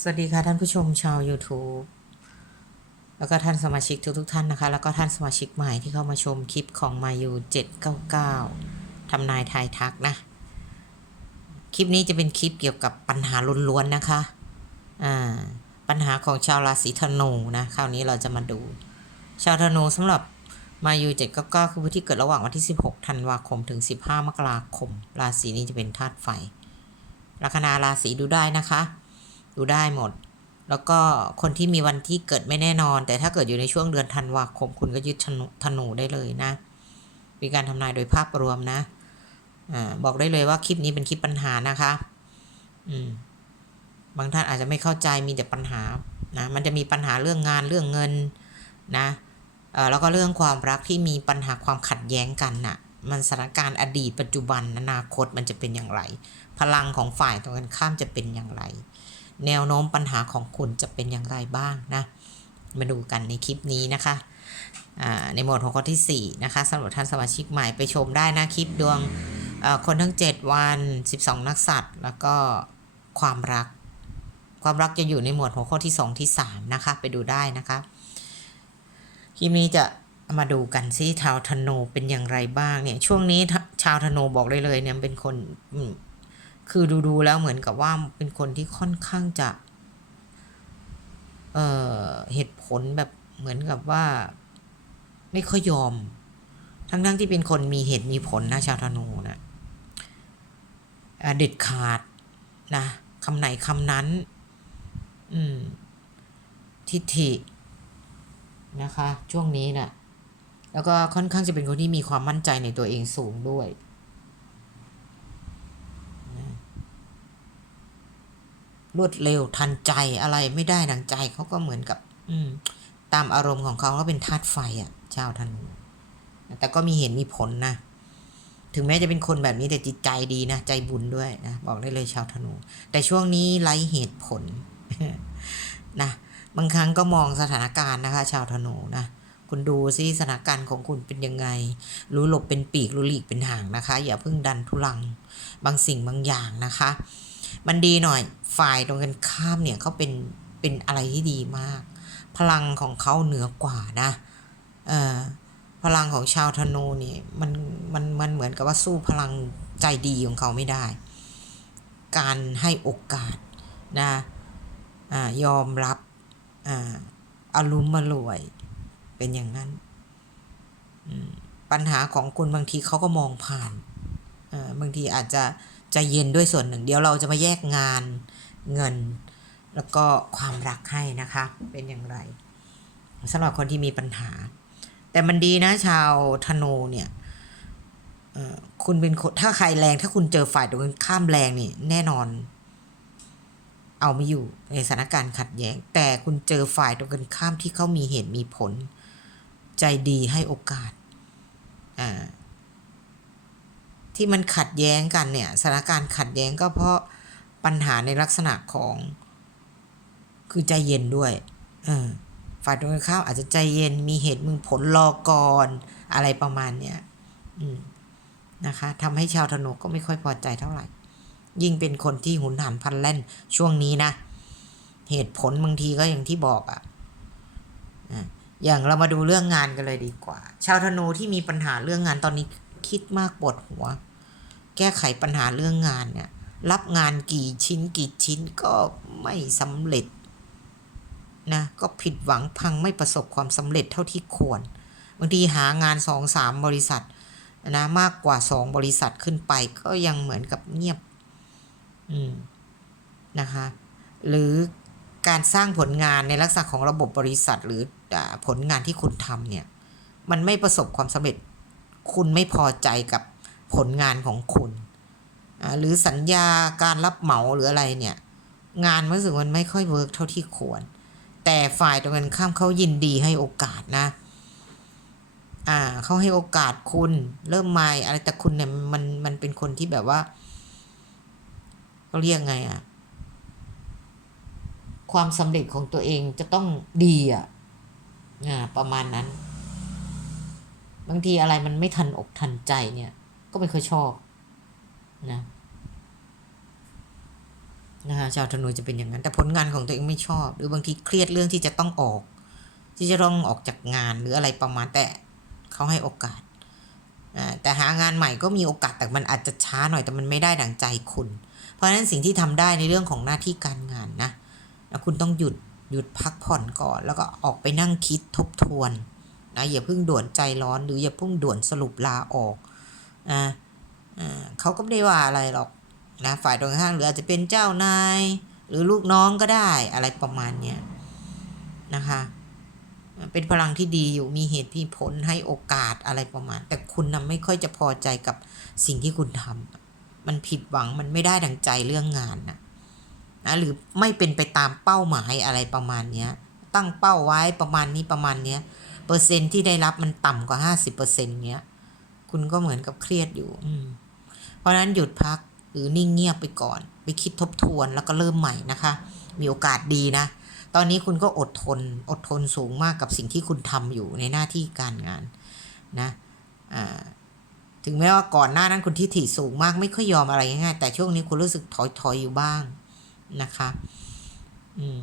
สวัสดีค่ะท่านผู้ชมชาว YouTube แล้วก็ท่านสมาชิกทุกๆท่านนะคะ แล้วก็ท่านสมาชิกใหม่ที่เข้ามาชมคลิปของมายู799ทำนายทายทักนะ คลิปนี้จะเป็นคลิปเกี่ยวกับปัญหาล้วนๆนะคะ อ่า ปัญหาของชาวราศีธนูนะ คราวนี้เราจะมาดู ชาวธนูสำหรับมายู799คือผู้ที่เกิดระหว่างวันที่ 16 ธันวาคมถึง 15 มกราคม ราศีนี้จะเป็นธาตุไฟ ลัคนาราศีดูได้นะคะ ดูได้หมด แล้วก็คนที่มีวันที่เกิดไม่แน่นอน แต่ถ้าเกิดอยู่ในช่วงเดือนธันวาคมคุณก็ยึดธนูธนูได้เลยนะ มีการทำนายโดยภาพรวมนะอบอกได้เลยว่าคลิปนี้เป็นคลิปปัญหานะคะ อืม บางท่านอาจจะไม่เข้าใจมีแต่ปัญหานะมันจะมีปัญหาเรื่องงานเรื่องเงินนะแล้วก็เรื่องความรักที่มีปัญหาความขัดแย้งกันน่ะ มันสถานการณ์อดีตปัจจุบันอนาคตมันจะเป็นอย่างไร พลังของฝ่ายตรงกันข้ามจะเป็นอย่างไร แนวโน้มปัญหาของคุณจะเป็นอย่างไรบ้างนะ มาดูกันในคลิปนี้นะคะในหมวดหัวข้อที่ 4 นะคะสำหรับท่านสมาชิกใหม่ไปชมได้นะ คลิปดวงคนทั้ง 7 วัน 12 นักสัตว์ แล้วก็ความรัก ความรักจะอยู่ในหมวดหัวข้อที่ 2 ที่ 3 นะคะ ไปดูได้นะคะคลิปนี้จะมาดูกันซิชาวธนูเป็นอย่างไรบ้างเนี่ย ช่วงนี้ชาวธนูบอกเลยเลยเนี่ยเป็นคน คือดูๆแล้วเหมือนกับว่าเป็นคนที่ค่อนข้างจะเอ่อเหตุผลแบบเหมือนกับว่า ไม่ค่อยยอม ทั้งๆที่เป็นคนมีเหตุมีผลนะชาวธนูนะอ่าเด็ดขาดนะคำไหนคำนั้น อืม ทิฐินะคะ ช่วงนี้นะ่ะแล้วก็ค่อนข้างจะเป็นคนที่มีความมั่นใจในตัวเองสูงด้วยนะ รวดเร็วทันใจอะไรไม่ได้ดังใจเขาก็เหมือนกับ อืม ตามอารมณ์ของเขาก็เป็นธาตุไฟอะ่ะชาวธนูแต่ก็มีเห็นมีผลนะถึงแม้จะเป็นคนแบบนี้แต่จิตใจดีนะ ใจบุญด้วยนะบอกได้เลยชาวธนู แต่ช่วงนี้ไร้เหตุผลนะบางครั้งก็มองสถานการณ์นะคะ ชาวธนูนะคุณดูซิสถานการณ์ของคุณเป็นยังไง รู้หลบเป็นปีกรู้หลีกเป็นห่างนะคะ อย่าเพิ่งดันทุลัง บางสิ่งบางอย่างนะคะ มันดีหน่อย ฝ่ายตรงกันข้ามเนี่ยเขาเป็นเป็นอะไรที่ดีมาก พลังของเขาเหนือกว่านะเออพลังของชาวธนูนี่มันมันมันเหมือนกับว่าสู้พลังใจดีของเขาไม่ได้ การให้โอกาสนะอ่ายอมรับอ่าอารุมมารวยเป็นอย่างนั้น ปัญหาของคุณบางทีเขาก็มองผ่านบางทีอาจจะ ใจเย็นด้วยส่วนหนึ่ง เดี๋ยวเราจะมาแยกงานเงิน แล้วก็ความรักให้นะคะ เป็นอย่างไรสำหรับคนที่มีปัญหา แต่มันดีนะชาวธนูเนี่ยคุณเป็นคนถ้าใครแรงถ้าคุณเจอฝ่ายตรงกันข้ามแรงนี่แน่นอน เอาไม่อยู่ในสถานการณ์ขัดแย้ง แต่คุณเจอฝ่ายตรงกันข้ามที่เขามีเหตุมีผล ใจดีให้โอกาสอ่า ที่มันขัดแย้งกันเนี่ยสถานการณ์ขัดแย้งก็เพราะปัญหาในลักษณะของ คือใจเย็นด้วยฝ่ายตรงข้ามอาจจะใจเย็นมีเหตุมึงผลรอก่อนอะไรประมาณเนี้ยนะคะทำให้ชาวธนูก็ไม่ค่อยพอใจเท่าไหร่ ยิ่งเป็นคนที่หุนหันพลันแล่นช่วงนี้นะ เหตุผลบางทีก็อย่างที่บอกอะ่ะอะอย่างเรามาดูเรื่องงานกันเลยดีกว่า ชาวธนูที่มีปัญหาเรื่องงานตอนนี้ คิดมากปวดหัว แก้ไขปัญหาเรื่องงานเนี่ย รับงานกี่ชิ้นกี่ชิ้นก็ไม่สำเร็จนะก็ผิดหวังพังไม่ประสบความสำเร็จเท่าที่ควรบางทีหางานสองสามบริษัทนะมากกว่าสองบริษัทขึ้นไปก็ยังเหมือนกับเงียบอืมนะคะหรือการสร้างผลงานในลักษณะของระบบบริษัทหรือผลงานที่คุณทำเนี่ย มันไม่ประสบความสำเร็จ คุณไม่พอใจกับผลงานของคุณ หรือสัญญาการรับเหมาหรืออะไรเนี่ย งานมันรู้สึกมันไม่ค่อยเวิร์กเท่าที่ควร แต่ฝ่ายตรงกันข้ามเขายินดีให้โอกาสนะ อ่าเขาให้โอกาสคุณ เริ่มใหม่อะไรแต่คุณเนี่ยมันมันเป็นคนที่แบบว่าเขาเรียกไงอะความสำเร็จของตัวเองจะต้องดีอะอ่าประมาณนั้น บางทีอะไรมันไม่ทันอกทันใจเนี่ย ก็ไม่ค่อยชอบนะนะคะชาวธนูจะเป็นอย่างนั้น แต่ผลงานของตัวเองไม่ชอบ หรือบางทีเครียดเรื่องที่จะต้องออก ที่จะต้องออกจากงานหรืออะไรประมาณแต่เขาให้โอกาสแต่หางานใหม่ก็มีโอกาสแต่มันอาจจะช้าหน่อยแต่มันไม่ได้ดั่งใจคุณ เพราะฉะนั้นสิ่งที่ทำได้ในเรื่องของหน้าที่การงานนะคุณต้องหยุดหยุดพักผ่อนก่อน แล้วก็ออกไปนั่งคิดทบทวน นะอย่าเพิ่งด่วนใจร้อนหรืออย่าเพิ่งด่วนสรุปลาออกนะอ่าเขาก็ไม่ได้ว่าอะไรหรอกนะฝ่ายตรงข้ามหรืออาจจะเป็นเจ้านาย หรือลูกน้องก็ได้อะไรประมาณเนี้ยนะคะเป็นพลังที่ดีอยู่มีเหตุมีผลให้โอกาสอะไรประมาณ แต่คุณนะไม่ค่อยจะพอใจกับสิ่งที่คุณทำมันผิดหวังมันไม่ได้ดังใจเรื่องงานนะนะหรือไม่เป็นไปตามเป้าหมายอะไรประมาณเนี้ยตั้งเป้าไว้ประมาณนี้ประมาณเนี้ย เปอร์เซ็นที่ได้รับมันต่ำกว่าห้าสิบเปอร์เซ็นเนี้ย คุณก็เหมือนกับเครียดอยู่ อืม เพราะนั้นหยุดพักหรือนิ่งเงียบไปก่อน ไปคิดทบทวนแล้วก็เริ่มใหม่นะคะ มีโอกาสดีนะ ตอนนี้คุณก็อดทน อดทนสูงมากกับสิ่งที่คุณทำอยู่ในหน้าที่การงานนะอ่าถึงแม้ว่าก่อนหน้านั้นคุณทิฐิสูงมากไม่ค่อยยอมอะไรง่ายๆแต่ช่วงนี้คุณรู้สึกถอยถอยๆอยู่บ้างนะคะ อืม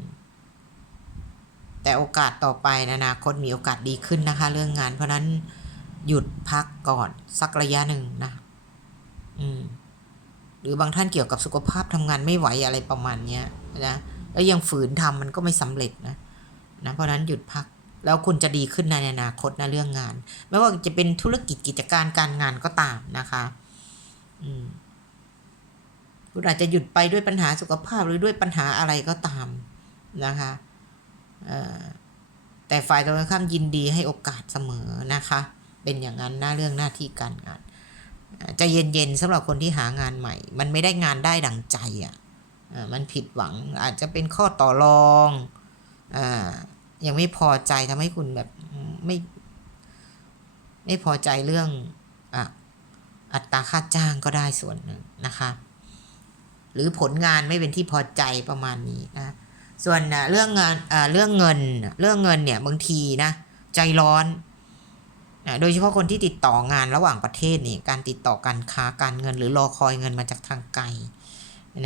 แต่โอกาสต่อไปในอนาคตมีโอกาสดีขึ้นนะคะ เรื่องงาน เพราะนั้นหยุดพักก่อนสักระยะหนึ่งนะอืมหรือบางท่านเกี่ยวกับสุขภาพทำงานไม่ไหวอะไรประมาณเนี้ยนะแล้วยังฝืนทำมันก็ไม่สำเร็จนะนะเพราะนั้นหยุดพักแล้วคุณจะดีขึ้นในอนาคตนะเรื่องงาน ไม่ว่าจะเป็นธุรกิจกิจการการงานก็ตามนะคะอืมคุณอาจจะหยุดไปด้วยปัญหาสุขภาพหรือด้วยปัญหาอะไรก็ตามนะคะ แต่ฝ่ายตรงข้ามยินดีให้โอกาสเสมอนะคะ เป็นอย่างนั้นหน้าเรื่องหน้าที่การงานจะเย็นๆสำหรับคนที่หางานใหม่ มันไม่ได้งานได้ดังใจอะ่ะเอ่อมันผิดหวังอาจจะเป็นข้อต่อรองอ่ายังไม่พอใจทำให้คุณแบบไม่ไม่พอใจเรื่องออัตราค่าจ้างก็ได้ส่วนหนึ่งนะคะ หรือผลงานไม่เป็นที่พอใจประมาณนี้นะ ส่วนเรื่องงานเรื่องเงินเรื่องเงินเนี่ยบางทีนะใจร้อนนะโดยเฉพาะคนที่ติดต่องานระหว่างประเทศนี่การติดต่อการค้าการเงิน หรือรอคอยเงินมาจากทางไกล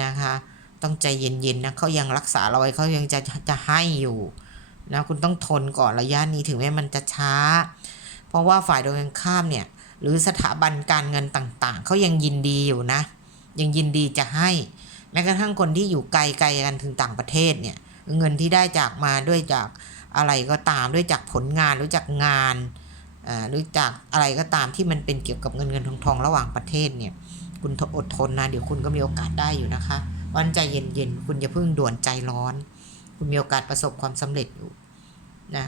นะคะ ต้องใจเย็นๆนะเขายังรักษาเราไว้เขายังจะจะให้อยู่นะคุณต้องทนก่อนระยะนี้ถึงแม้มันจะช้า เพราะว่าฝ่ายโดยข้ามเนี่ยหรือสถาบันการเงินต่างๆเขายังยินดีอยู่นะ ยังยินดีจะให้แม้กระทั่งคนที่อยู่ไกลๆกันถึงต่างประเทศเนี่ย เงินที่ได้จากมาด้วยจากอะไรก็ตามด้วยจากผลงานรู้จักงานอ่ารู้จักอะไรก็ตามที่มันเป็นเกี่ยวกับเงินเงินทองทองระหว่างประเทศเนี่ย คุณอดทนนะเดี๋ยวคุณก็มีโอกาสได้อยู่นะคะ วันใจเย็นๆคุณอย่าเพิ่งด่วนใจร้อน คุณมีโอกาสประสบความสำเร็จอยู่นะ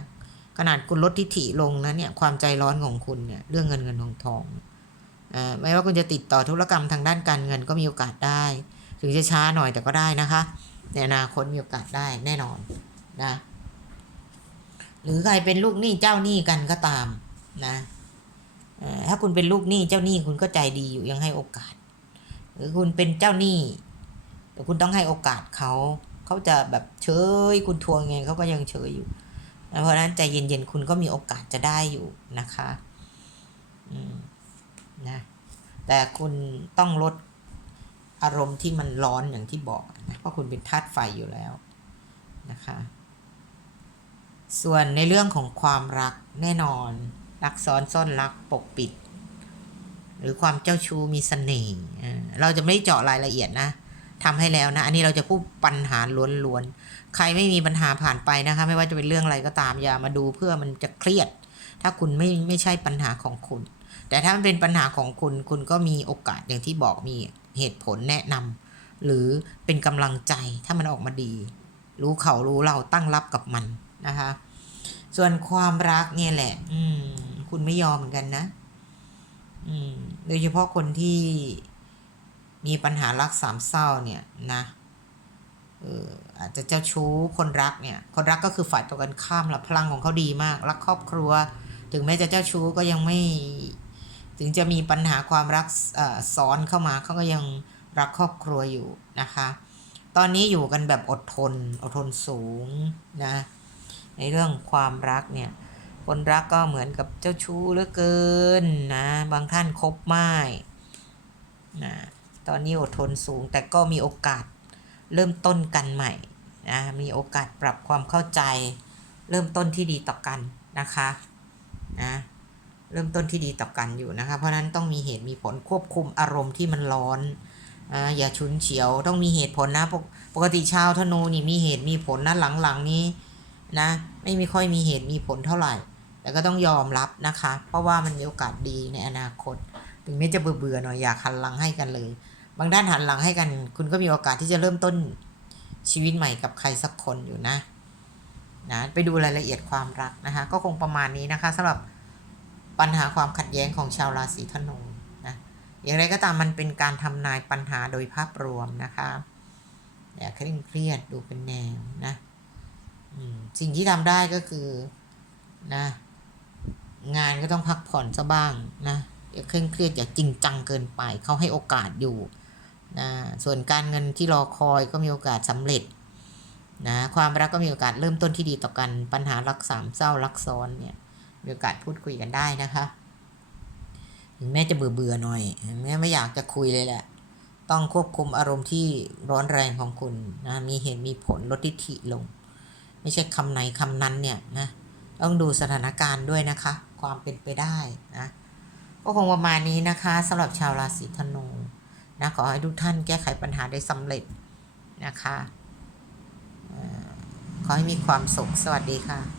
ขนาดคุณลดทิฐิลงนะเนี่ยความใจร้อนของคุณเนี่ยเรื่องเงินเงินทองทองอ่าไม่ว่าคุณจะติดต่อธุรกรรมทางด้านการเงินก็มีโอกาสได้ ถึงจะช้าหน่อยแต่ก็ได้นะคะ ในอนาคตมีโอกาสได้แน่นอนนะหรือใครเป็นลูกหนี้เจ้าหนี้กันก็ตามนะถ้าคุณเป็นลูกหนี้เจ้าหนี้คุณก็ใจดีอยู่ยังให้โอกาส หรือคุณเป็นเจ้าหนี้แต่คุณต้องให้โอกาสเขาเขาจะแบบเฉยคุณทวงไงเขาก็ยังเฉยอยู่เพราะฉะนั้นใจเย็นๆคุณก็มีโอกาสจะได้อยู่นะคะอืมนะแต่คุณต้องลด อารมณ์ที่มันร้อนอย่างที่บอกนะเพราะคุณเป็นธาตุไฟอยู่แล้วนะคะ ส่วนในเรื่องของความรักแน่นอนรักซ้อนซ่อนรักปกปิด หรือความเจ้าชู้มีเสน่ห์เออเราจะไม่ได้เจาะรายละเอียดนะทำให้แล้วนะ อันนี้เราจะพูดปัญหาล้วนๆ ใครไม่มีปัญหาผ่านไปนะคะ ไม่ว่าจะเป็นเรื่องอะไรก็ตามอย่ามาดูเพื่อมันจะเครียด ถ้าคุณไม่ไม่ใช่ปัญหาของคุณ แต่ถ้ามันเป็นปัญหาของคุณ คุณก็มีโอกาสอย่างที่บอกมี เหตุผลแนะนำหรือเป็นกำลังใจถ้ามันออกมาดี รู้เขารู้เราตั้งรับกับมันนะคะ ส่วนความรักเนี่ยแหละ อืม คุณไม่ยอมเหมือนกันนะ อืม โดยเฉพาะคนที่มีปัญหารักสามเศร้าเนี่ยนะเอออาจจะเจ้าชู้คนรักเนี่ย คนรักก็คือฝ่ายตรงกันข้ามละพลังของเขาดีมาก รักครอบครัว ถึงแม้จะเจ้าชู้ก็ยังไม่ ถึงจะมีปัญหาความรักอ่อซ้อนเข้ามาเขาก็ยังรักครอบครัวอยู่นะคะ ตอนนี้อยู่กันแบบอดทน อดทนสูงนะ ในเรื่องความรักเนี่ย คนรักก็เหมือนกับเจ้าชู้เหลือเกินนะ บางท่านคบไม่นะตอนนี้อดทนสูง แต่ก็มีโอกาสเริ่มต้นกันใหม่นะมีโอกาสปรับความเข้าใจ เริ่มต้นที่ดีต่อกันนะคะนะ เริ่มต้นที่ดีต่อกันอยู่นะคะ เพราะนั้นต้องมีเหตุมีผลควบคุมอารมณ์ที่มันร้อนอ่าอย่าชุนเฉียวต้องมีเหตุผลนะปกปกติชาวธนูนี่มีเหตุมีผลนะหลังๆนี้นะไม่มีค่อยมีเหตุมีผลเท่าไหร่ แต่ก็ต้องยอมรับนะคะ เพราะว่ามันมีโอกาสดีในอนาคต ถึงแม้จะเบื่อๆหน่อยอยากหันหลังให้กันเลย บางด้านหันหลังให้กัน คุณก็มีโอกาสที่จะเริ่มต้นชีวิตใหม่กับใครสักคนอยู่นะนะไปดูรายละเอียดความรักนะคะ ก็คงประมาณนี้นะคะสำหรับ ปัญหาความขัดแย้งของชาวราศีธนูนะอย่างไรก็ตามมันเป็นการทำนายปัญหาโดยภาพรวมนะคะอย่าเคร่งเครียดดูเป็นแนวนะสิ่งที่ทำได้ก็คือนะงานก็ต้องพักผ่อนซะบ้างนะอย่าเคร่งเครียดอย่าจริงจังเกินไปเขาให้โอกาสอยู่นะส่วนการเงินที่รอคอยก็มีโอกาสสำเร็จนะความรักก็มีโอกาสเริ่มต้นที่ดีต่อกันปัญหารักสามเศร้ารักซ้อนเนี่ย มีโอกาสพูดคุยกันได้นะคะแม้จะเบื่อเบื่อหน่อยแม้ไม่อยากจะคุยเลยแหละ ต้องควบคุมอารมณ์ที่ร้อนแรงของคุณนะมีเหตุมีผลลดทิฐิลง ไม่ใช่คำไหนคำนั้นเนี่ยนะต้องดูสถานการณ์ด้วยนะคะ ความเป็นไปได้นะก็คงประมาณนี้นะคะสำหรับชาวราศีธนูนะขอให้ทุกท่านแก้ไขปัญหาได้สำเร็จนะคะขอให้มีความสุขสวัสดีค่ะ